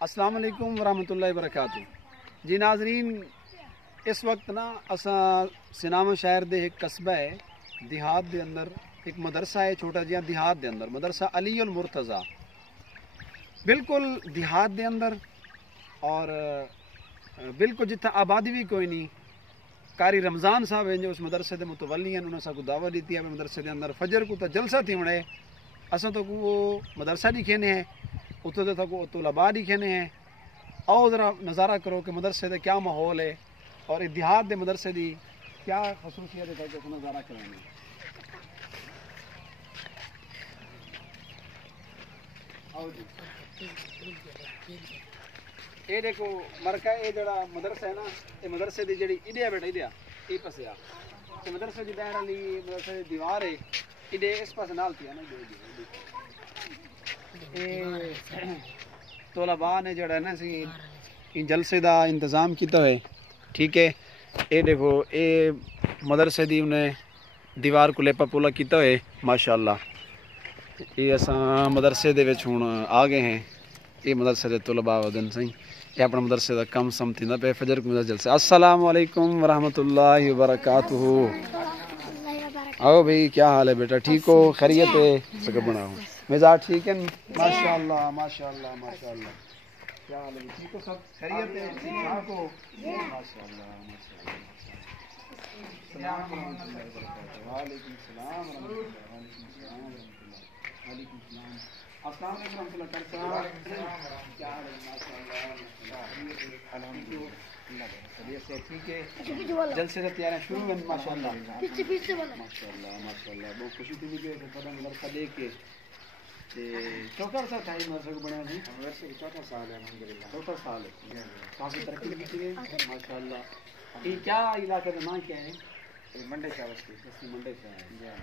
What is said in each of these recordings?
السلام علیکم ورحمۃ اللہ وبرکاتہ. جی ناظرین، اس وقت نا اساں سناما شہر دے ایک قصبہ ہے دیہات دے اندر ایک مدرسہ ہے چھوٹا جہا دیہات دے اندر، مدرسہ علی المرتضیٰ، بالکل دیہات دے اندر، اور بالکل جتنا آبادی بھی کوئی نہیں. قاری رمضان صاحب ہیں جو اس مدرسے دے متولی ہیں، انہوں نے ساکو دعوت دیتی ہے مدرسے دے اندر فجر کو تو جلسہ تھی مڑے اساں تو وہ مدرسہ دکھینے ہیں، اتنے تک وہ طلباء دکھینے ہیں. آؤ ذرا نظارہ کرو کہ مدرسے دے کیا ماحول ہے اور اتحاد دے مدرسے دی کیا خصوصیت ہے کہ نظارہ کریں گے. آؤ جی، یہ دیکھو مرکہ، یہ جڑا مدرسہ ہے نا، یہ مدرسے دی جڑی ایڈیا بیٹا ایڈیا یہ پسیا مدرسے دی دائرہ لی مدرسے دی دیوار ہے ایڈے اس پاس نال تھی نا. طلباء نے جڑا ہے نا سی جلسے دا انتظام کیتا ہے، ٹھیک ہے. یہ دیکھو یہ مدرسے دی انہیں دیوار کو لیپا پولا کیتا ہے ماشاءاللہ. یہ اساں مدرسے دے وچ ہن آ گئے ہیں. یہ مدرسے دے طلباء ودن سی یہ اپنا مدرسے دا کم سمتھیندا پہ فجر کو مدرسے جلسے. السلام علیکم ورحمۃ اللہ وبرکاتہ. آؤ بھائی، کیا حال ہے بیٹا؟ ٹھیک ہو؟ خیریت ہے؟ سگا بناؤ مزاج ٹھیک ہے ماشاءاللہ ماشاءاللہ ماشاءاللہ. کیا حال ہے؟ ٹھیک ہو سب؟ خیریت ہے؟ ٹھیک ٹھاک ہو؟ ماشاءاللہ ماشاءاللہ. السلام ورحمۃ اللہ وبرکاتہ. وعلیکم السلام ورحمۃ اللہ. وعلیکم السلام ورحمۃ اللہ. وعلیکم السلام. السلام علیکم ورحمۃ اللہ. کیا حال ہے؟ ماشاءاللہ الحمدللہ. خیریت سے ٹھیک ہے؟ جلسے سے تیاریاں شروع ہیں ماشاءاللہ ماشاءاللہ ماشاءاللہ. بہت خوشی تھی کہ پتہ مدرسہ دیکھ کے. چوتھا سال تھا یہ مدرسہ کو بنایا نہیں؟ مدرسے چوتھا سال ہے الحمدللہ. چوتھا سال ہے، کافی ترقی کی ہے ماشاءاللہ. یہ کیا علاقے کا نام کیا ہے؟ منڈے شاہ بستی. منڈے شاہ ہے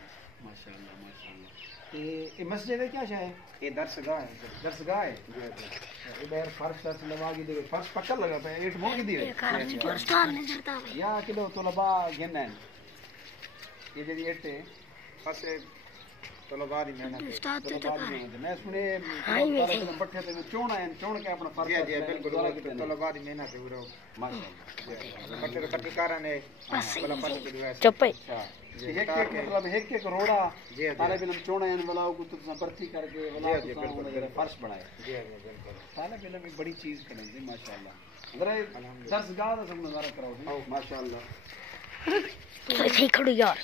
ماشاءاللہ ماشاءاللہ. یہ مسجد ہے کیا شاہ ہے؟ یہ درسگاہ ہے. درسگاہ ہے. ادھر فرش لگا کے دے، فرش پکا لگا پہ ایٹ مو کی دی یا کلو طلباء گن ہیں. یہ جڑی ایٹ ہے بس طلباء دی محنت میں سنے بٹھے تے چون آئے چون کے اپنا فرض. جی بالکل طلباء دی محنت ہے وہ ماشاءاللہ. بٹھے تے کٹی کارن ہے بلا فرض دی ہے چپے ایک ایک مطلب ایک ایک روڑا طالب علم چون آئے بلاو کو تو برتی کر کے بلا فرش بنائے. جی بالکل طالب علم ایک بڑی چیز کریں گے ماشاءاللہ. ذرا درسگاہ دا سب نظارہ کراؤ ماشاءاللہ. صحیح کھڑو یار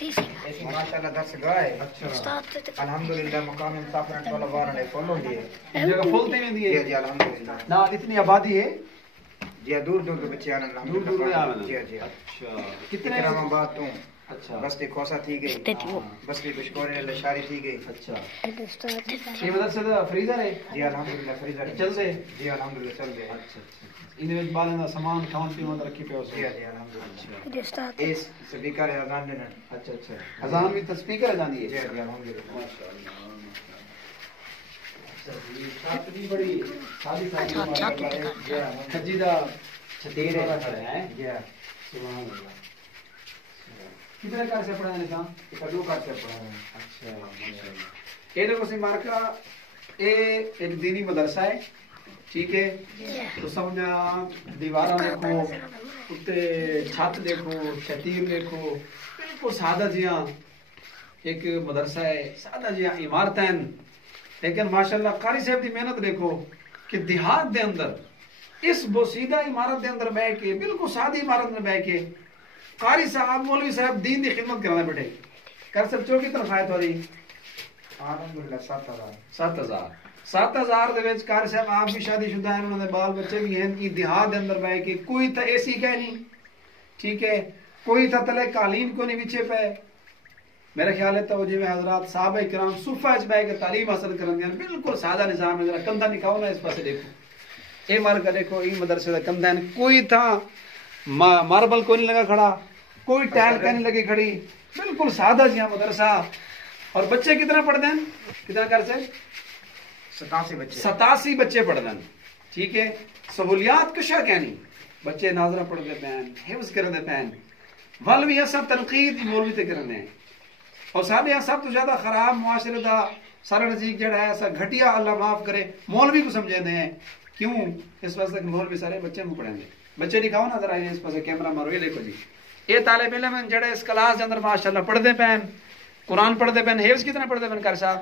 ایسی ماشاءاللہ درسگاہ ہے. اچھا الحمدللہ. مقام مسافرن طلباء نے فالو دی ہے جگہ فولتے میں دی ہے. جی الحمدللہ. نا اتنی آبادی ہے. جی دور دور کے بچے آنے دور دور آ رہے ہیں. جی اچھا کتنے رام آباد تو اچھا بس تے کھوسا تھی گئی بس بھی بشکورے لشاری تھی گئی. اچھا یہ مدرسے دا فریزر ہے؟ جی الحمدللہ فریزر چل دے. جی الحمدللہ چل دے. اچھا ان وچ بالیں دا سامان کھان پیون دا رکھی پیا. جی الحمدللہ. اس سپیکر اذان دینا. اچھا اچھا اذان بھی تو سپیکر اذان دی ہے. جی الحمدللہ ماشاءاللہ. چھتری بڑی سادی سادی کھجی دا چھتیر ہے. جی سبحان اللہ. کتنے کار سے پڑھا ہے نظام؟ دو کار سے پڑھا ہے. اچھا ماشاءاللہ. یہ دیکھو سی مارکا یہ ایک دینی مدرسہ ہے، ٹھیک ہے. تو سمجھا دیواراں دیکھو، اتنے چھت دیکھو، چھتیر دیکھو، بالکل سادہ جہاں ایک مدرسہ ہے، سادہ جہاں عمارتیں. لیکن ماشاءاللہ قاری صاحب دی محنت دیکھو کہ دیہات دے اندر اس بوسیدہ عمارت دے اندر بیٹھ کے، بالکل سادی عمارت میں بیٹھ کے قاری صاحب مولوی صاحب دین دی خدمت کرانا بیٹھے. کر سب چوکی تنخواہ تھوڑی الحمدللہ 7,000 7,000 دے وچ قاری صاحب آپ بھی شادی شدہ ہیں، انہوں نے بال بچے بھی ہیں. کہ دیہات دے اندر بیٹھ کے کوئی تھا اے سی کہ نہیں، ٹھیک ہے، کوئی تھا تلے قالین کو نہیں بچے پہ. میرا خیال ہے توجہ میں حضرات صحابہ کرام صفہ اچ بیٹھ کے تعلیم حاصل کرن دیا. بالکل سادہ نظام ہے. ذرا کندھا نکھاؤ نا اس پاسے دیکھو. اے مار کا دیکھو یہ مدرسے کا کندھا ہے. کوئی تھا ماربل کو نہیں لگا کھڑا، کوئی ٹائل کا نہیں لگی کھڑی، بالکل سادہ جہاں مدرسہ. اور بچے کتنا پڑھتے ہیں؟ کتنا کر سے 87 بچے پڑھتے ہیں، ٹھیک ہے. سہولیات کشا کہنی بچے ناظرہ پڑھ دیتے ہیں، حفظ کر دیتے ہیں. ول بھی سب تنقید مولوی تے کرنے ہیں. اور سارے سب تو زیادہ خراب معاشرے دا سارا نزدیک جڑا ہے ایسا گھٹیا اللہ معاف کرے مولوی کو سمجھے دے ہیں کیوں اس واسطے کہ مولوی سارے بچے کو پڑھیں گے بچے دکھاؤ نا ذرا اس پاسے کیمرہ مارو یہ دیکھو جی یہ طالب علم جڑے اس کلاس کے اندر ماشاءاللہ پڑھتے پین قرآن پڑھتے پین حفظ کتنے پڑھتے پین کر صاحب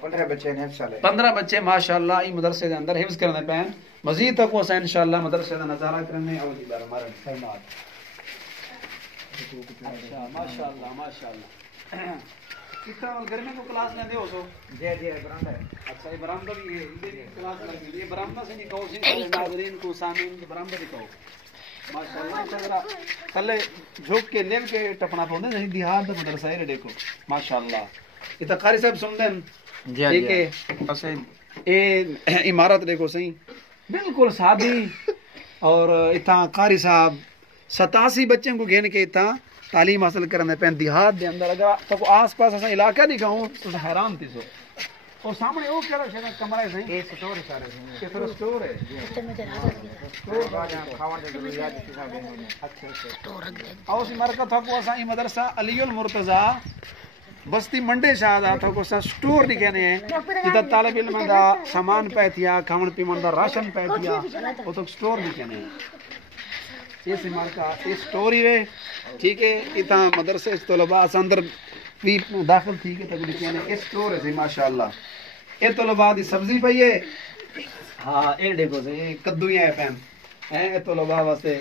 15 بچے نے 15 بچے ماشاءاللہ ای مدرسے دے اندر حفظ کرنے پین مزید تک وہ انشاءاللہ مدرسے دا نظارہ کرنے اور دی بار ہمارا فرمات اچھا ماشاءاللہ ماشاءاللہ کتنا گھر میں کو کلاس لیندے ہو سو جی جی برانڈا ہے اچھا یہ برآمدہ بھی ہے یہ کلاس لگی یہ برآمدہ سے نہیں کہو سی ناظرین کو سامعین کو برآمدہ بھی کہو ماشاءاللہ ذرا تھلے جھوک کے لیل کے ٹپنا پوندے نہیں دیہات دا مدرسہ ہے دیکھو ماشاءاللہ یہ تو قاری صاحب سن دین ٹھیک ہے اسے اے عمارت دیکھو صحیح بالکل سادی اور اتنا قاری صاحب 87 بچوں کو گھن کے اتنا تعلیم حاصل کرنے پہ دیہات دے اندر اگر تو آس پاس ایسا علاقہ دکھاؤں تو حیران تھی سو اور سامنے وہ کہڑا شاید کمرہ ہے صحیح یہ سٹور ہے سارے یہ پھر سٹور ہے اور اسی مرکز تھا کو اسا مدرسہ علی المرتضی بستی منڈے شاہ دا تھا کو سٹور لکھنے ہیں جتا طالب علم دا سامان پہ تھیا کھاون پیمن دا راشن پہ تھیا وہ تو سٹور لکھنے ہیں یہ سمار کا یہ سٹوری ہے ٹھیک ہے اتنا مدرسے طلباء اندر بھی داخل تھی کہ تک لکھنے ہیں یہ سٹور ہے ماشاءاللہ یہ طلباء دی سبزی پئی ہے ہاں یہ دیکھو سے یہ کدو ہی ہے پین ہیں طلباء واسطے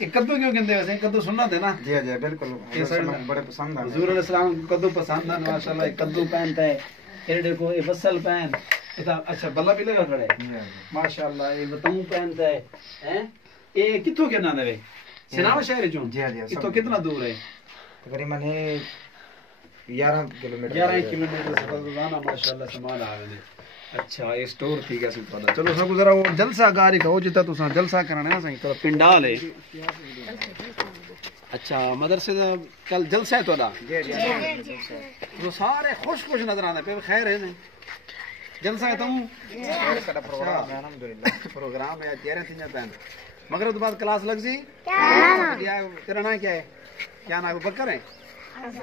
یہ کدو کیوں کہندے ویسے کدو سننا تھے نا جی جی بالکل بڑے پسند ہیں حضور علیہ السلام کو کدو پسند ہے ماشاءاللہ یہ کدو پہنتا ہے یہ دیکھو یہ بسل پہن اچھا بلا بھی لگا کھڑے ماشاءاللہ یہ بتاؤں پہنتا ہے ہیں یہ کتوں کے نام ہے سناوا شہر چوں جی جی کتوں کتنا دور ہے تقریباً 11 کلومیٹر سفر روزانہ ماشاءاللہ سامان آ گئے اچھا یہ سٹور ٹھیک ہے سب پتہ چلو سب ذرا وہ جلسہ گاری کہو جتا تساں جلسہ کرنا ہے تو پنڈال ہے اچھا مدرسے دا کل جلسہ ہے تہاڈا جی جی تو سارے خوش خوش نظر آندے پے خیر ہے نہیں جلسہ ہے تم کا پروگرام ہے الحمدللہ پروگرام ہے تیرے تین پین مگر اس بعد کلاس لگ جی کیا تیرا نام کیا ہے کیا نام بکر ہے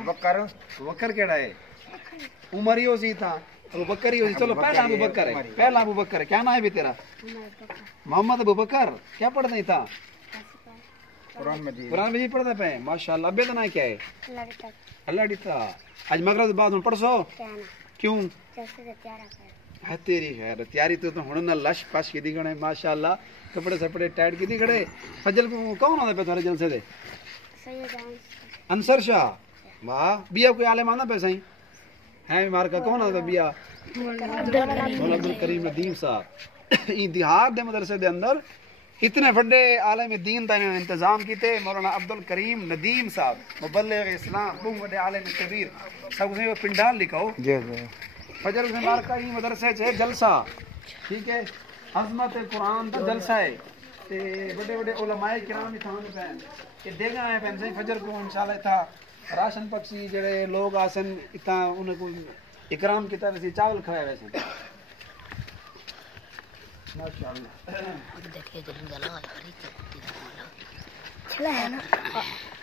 بکر بکر کیڑا ہے عمر ہی اسی تھا ابو بکر ہی اسی چلو پہلا ابو بکر ہے پہلا ابو بکر ہے کیا نام ہے بھی تیرا محمد ابو بکر کیا پڑھتا تھا قرآن مجید پڑھتا پہ ماشاءاللہ ابے کا نام کیا ہے اللہ ڈیتا آج مغرب بعد ہوں پڑھ سو کیوں ہے تیری خیر تیاری تو ہن نہ لش پش کی دی گنے ماشاءاللہ کپڑے سپڑے ٹائٹ کی دی کھڑے فجل کو کون آندا پہ تھارے جلسے دے انصر شاہ واہ بیا کوئی عالم آندا پہ سائیں ہے مار کا کون آندا بیا مولانا عبد الکریم ندیم صاحب این دیہات دے مدرسے دے اندر اتنے بڑے عالم دین دا انتظام کیتے مولانا عبد الکریم ندیم صاحب مبلغ اسلام بہت بڑے عالم کبیر سب سے پنڈال لکھاؤ جی جی فجر سے مار کا مدرسے چ جلسہ ٹھیک ہے عظمت قرآن دا جلسہ ہے تے بڑے بڑے علماء کرام بھی تھان پین کہ دیکھا ہے پین سے فجر کو انشاءاللہ تھا راشن پکشی جڑے لوگ آسن اتنا انہیں کو اکرام کی طرف سے چاول کھائے ویسے ماشاءاللہ دیکھیے جلنگلا چلا ہے نا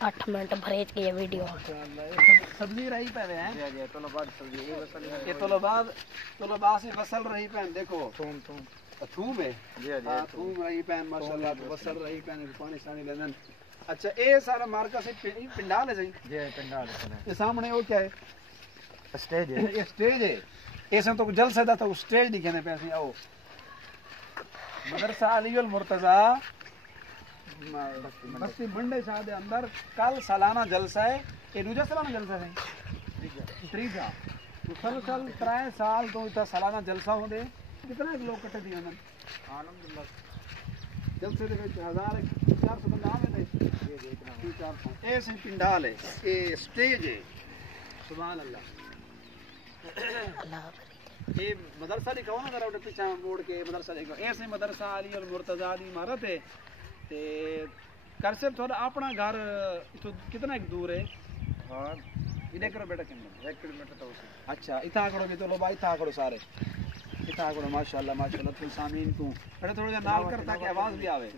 8 منٹ بھریج کی یہ ویڈیو سبزی رہی پہ ہیں جی جی طلباء سبزی یہ طلباء سے وصل رہی پین دیکھو تھوم ہے جی جی تھوم رہی پین ماشاءاللہ وصل رہی پین پانی شانی لیندن اچھا اے سارا مارکا سے پنڈال ہے صحیح جی پنڈال ہے یہ سامنے وہ کیا ہے اسٹیج ہے یہ اسٹیج ہے ایسا تو جلسہ دا تو اسٹیج دکھنے پہ ایسے آؤ مدرسہ علی المرتضی بستی منڈے شاہ دے اندر کل سالانہ جلسہ ہے یہ دوجا سالانہ جلسہ ہے تیجا مسلسل 3 سال تو اتنا سالانہ جلسہ ہو دے کتنا لوگ کٹے دیے الحمدللہ جلسے دے وچ 1400 بندے آوے تھے ایسے پنڈال ہے یہ اسٹیج ہے سبحان اللہ یہ مدرسہ لکھاؤ نا ذرا پیچھے موڑ کے مدرسہ لکھاؤ ایسے مدرسہ علی المرتضی دی عمارت ہے تے کر سے تھوڑا اپنا گھر تو کتنا ایک دور ہے ہاں ادھر کرو بیٹا کتنا 1 کلومیٹر تو اچھا اتنا کرو بھی تو لو بھائی اتنا کرو سارے اتنا کرو ماشاءاللہ تم سامعین کو بیٹا تھوڑا جا نال کرتا کہ آواز بھی آوے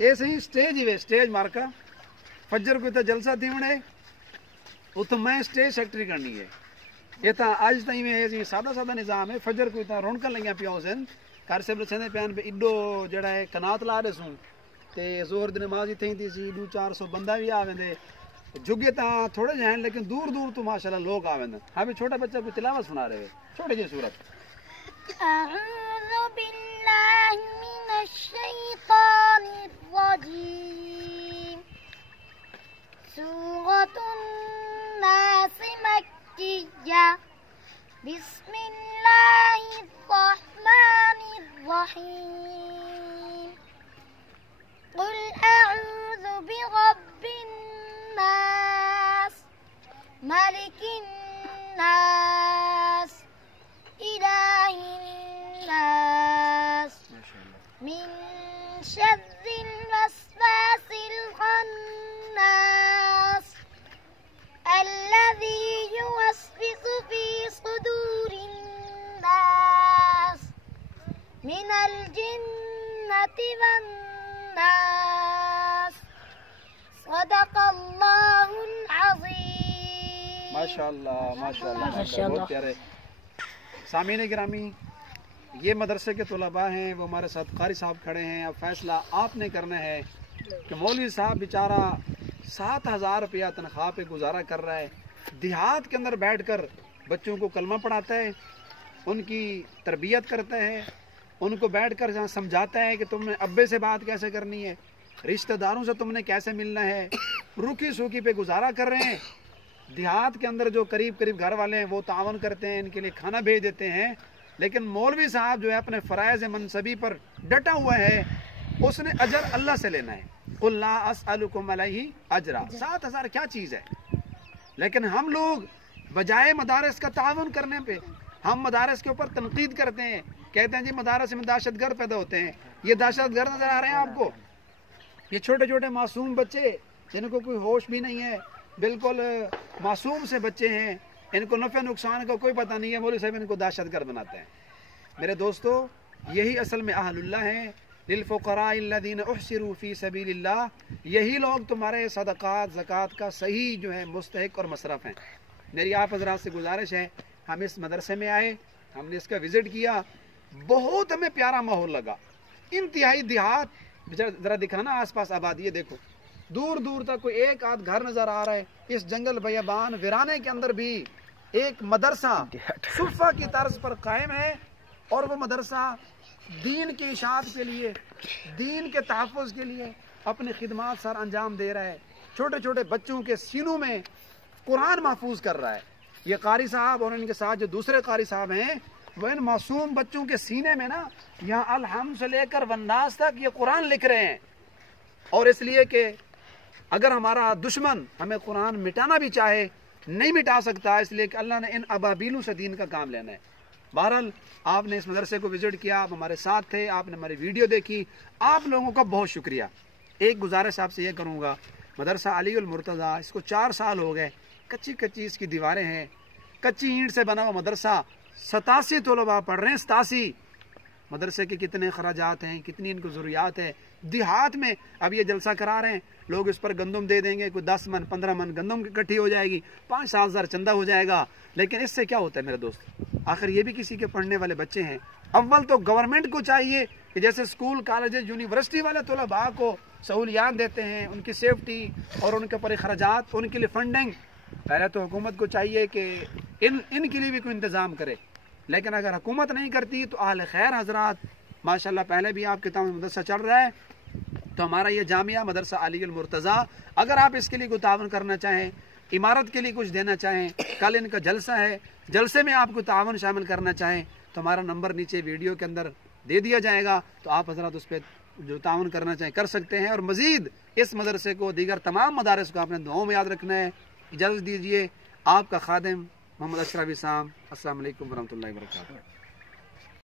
ایسے ہی اسٹیج ہی اسٹیج مارکا فجر کو اتنا جلسہ دیونے وہ تو میں اسٹیج سیکٹری کرنی ہے یہ تا آج تھی میں جی سادہ سادہ نظام ہے فجر کو اتنا رونق لگیاں پیا سن گھر سے بچے پیان پہ ایڈو جڑا ہے کنات لا رہے سوں تے زور دی نماز اتنی تھی سی 200-400 بندہ بھی آ ویندے جگے تا تھوڑے جہاں لیکن دور دور تو ماشاءاللہ لوگ آ ویندے ہاں بھی چھوٹا بچہ کو تلاوت سنا رہے چھوٹے جی صورت أعوذ بالله من الشيطان الرجيم سورة الناس مكية بسم الله الرحمن الرحيم قل أعوذ برب الناس ملك الناس إله الناس من شر الوسواس الخناس الذي يوسوس في صدور الناس من الجنة والناس صدق الله العظيم ماشاءاللہ ماشاءاللہ ماشاءاللہ بہت پیارے سامعین گرامی یہ مدرسے کے طلباء ہیں وہ ہمارے ساتھ قاری صاحب کھڑے ہیں اب فیصلہ آپ نے کرنا ہے کہ مولوی صاحب بیچارہ 7,000 روپیہ تنخواہ پہ گزارا کر رہا ہے دیہات کے اندر بیٹھ کر بچوں کو کلمہ پڑھاتا ہے ان کی تربیت کرتا ہے ان کو بیٹھ کر جہاں سمجھاتا ہے کہ تم نے ابے سے بات کیسے کرنی ہے رشتہ داروں سے تم نے کیسے ملنا ہے روکی سوکی پہ گزارا کر رہے ہیں دیہات کے اندر جو قریب گھر والے ہیں وہ تعاون کرتے ہیں ان کے لیے کھانا بھیج دیتے ہیں لیکن مولوی صاحب جو ہے اپنے فرائض منصبی پر ڈٹا ہوا ہے اس نے اجر اللہ سے لینا ہے قل لا اسألکم علیہ اجرا 7,000 کیا چیز ہے لیکن ہم لوگ بجائے مدارس کا تعاون کرنے پہ ہم مدارس کے اوپر تنقید کرتے ہیں کہتے ہیں جی مدارس میں دہشت گرد پیدا ہوتے ہیں یہ دہشت گرد نظر آ رہے ہیں آپ کو یہ چھوٹے چھوٹے معصوم بچے جن کو کوئی ہوش بھی نہیں ہے بالکل معصوم سے بچے ہیں ان کو نفع نقصان کا کوئی پتہ نہیں ہے مولوی صاحب ان کو دہشت گرد بناتے ہیں میرے دوستو یہی اصل میں اہل اللہ ہیں للفقراء الذین احصروا فی سبیل اللہ یہی لوگ تمہارے صدقات زکوٰۃ کا صحیح جو ہے مستحق اور مصرف ہیں میری آپ حضرات سے گزارش ہے ہم اس مدرسے میں آئے ہم نے اس کا وزٹ کیا بہت ہمیں پیارا ماحول لگا انتہائی دیہات ذرا دکھانا آس پاس آبادی ہے دیکھو دور دور تک کوئی ایک آدھ گھر نظر آ رہا ہے اس جنگل بیابان ویرانے کے اندر بھی ایک مدرسہ صفہ کی طرز پر قائم ہے اور وہ مدرسہ دین کی اشاعت کے لیے دین کے تحفظ کے لیے اپنی خدمات سر انجام دے رہا ہے چھوٹے چھوٹے بچوں کے سینوں میں قرآن محفوظ کر رہا ہے یہ قاری صاحب اور ان کے ساتھ جو دوسرے قاری صاحب ہیں وہ ان معصوم بچوں کے سینے میں نا یہاں الحمد سے لے کر والناس تک یہ قرآن لکھ رہے ہیں اور اس لیے کہ اگر ہمارا دشمن ہمیں قرآن مٹانا بھی چاہے نہیں مٹا سکتا اس لیے کہ اللہ نے ان ابابیلوں سے دین کا کام لینا ہے بہرحال آپ نے اس مدرسے کو وزٹ کیا آپ ہمارے ساتھ تھے آپ نے ہماری ویڈیو دیکھی آپ لوگوں کا بہت شکریہ ایک گزارش آپ سے یہ کروں گا مدرسہ علی المرتضیٰ اس کو 4 سال ہو گئے کچی اس کی دیواریں ہیں کچی اینٹ سے بنا ہوا مدرسہ 87 طلباء پڑھ رہے ہیں 87 مدرسے کے کتنے اخراجات ہیں کتنی ان کو ضروریات ہے دیہات میں اب یہ جلسہ کرا رہے ہیں لوگ اس پر گندم دے دیں گے کوئی 10 من 15 من گندم اکٹھی ہو جائے گی 5-7 ہزار چندہ ہو جائے گا لیکن اس سے کیا ہوتا ہے میرے دوست آخر یہ بھی کسی کے پڑھنے والے بچے ہیں اول تو گورنمنٹ کو چاہیے کہ جیسے اسکول کالجز یونیورسٹی والے طلباء کو سہولیات دیتے ہیں ان کی سیفٹی اور ان کے اوپر اخراجات ان کے لیے فنڈنگ پہلے تو حکومت کو چاہیے کہ ان کے لیے بھی کوئی انتظام کرے لیکن اگر حکومت نہیں کرتی تو اہل خیر حضرات ماشاءاللہ پہلے بھی آپ کے تعاون مدرسہ چل رہا ہے تو ہمارا یہ جامعہ مدرسہ علی المرتضیٰ اگر آپ اس کے لیے کوئی تعاون کرنا چاہیں عمارت کے لیے کچھ دینا چاہیں کل ان کا جلسہ ہے جلسے میں آپ کو تعاون شامل کرنا چاہیں تو ہمارا نمبر نیچے ویڈیو کے اندر دے دیا جائے گا تو آپ حضرات اس پہ جو تعاون کرنا چاہیں کر سکتے ہیں اور مزید اس مدرسے کو دیگر تمام مدارس کو آپ نے دعاؤں میں یاد رکھنا ہے اجازت دیجیے آپ کا خادم محمد اشرف اسام السلام علیکم ورحمۃ اللہ وبرکاتہ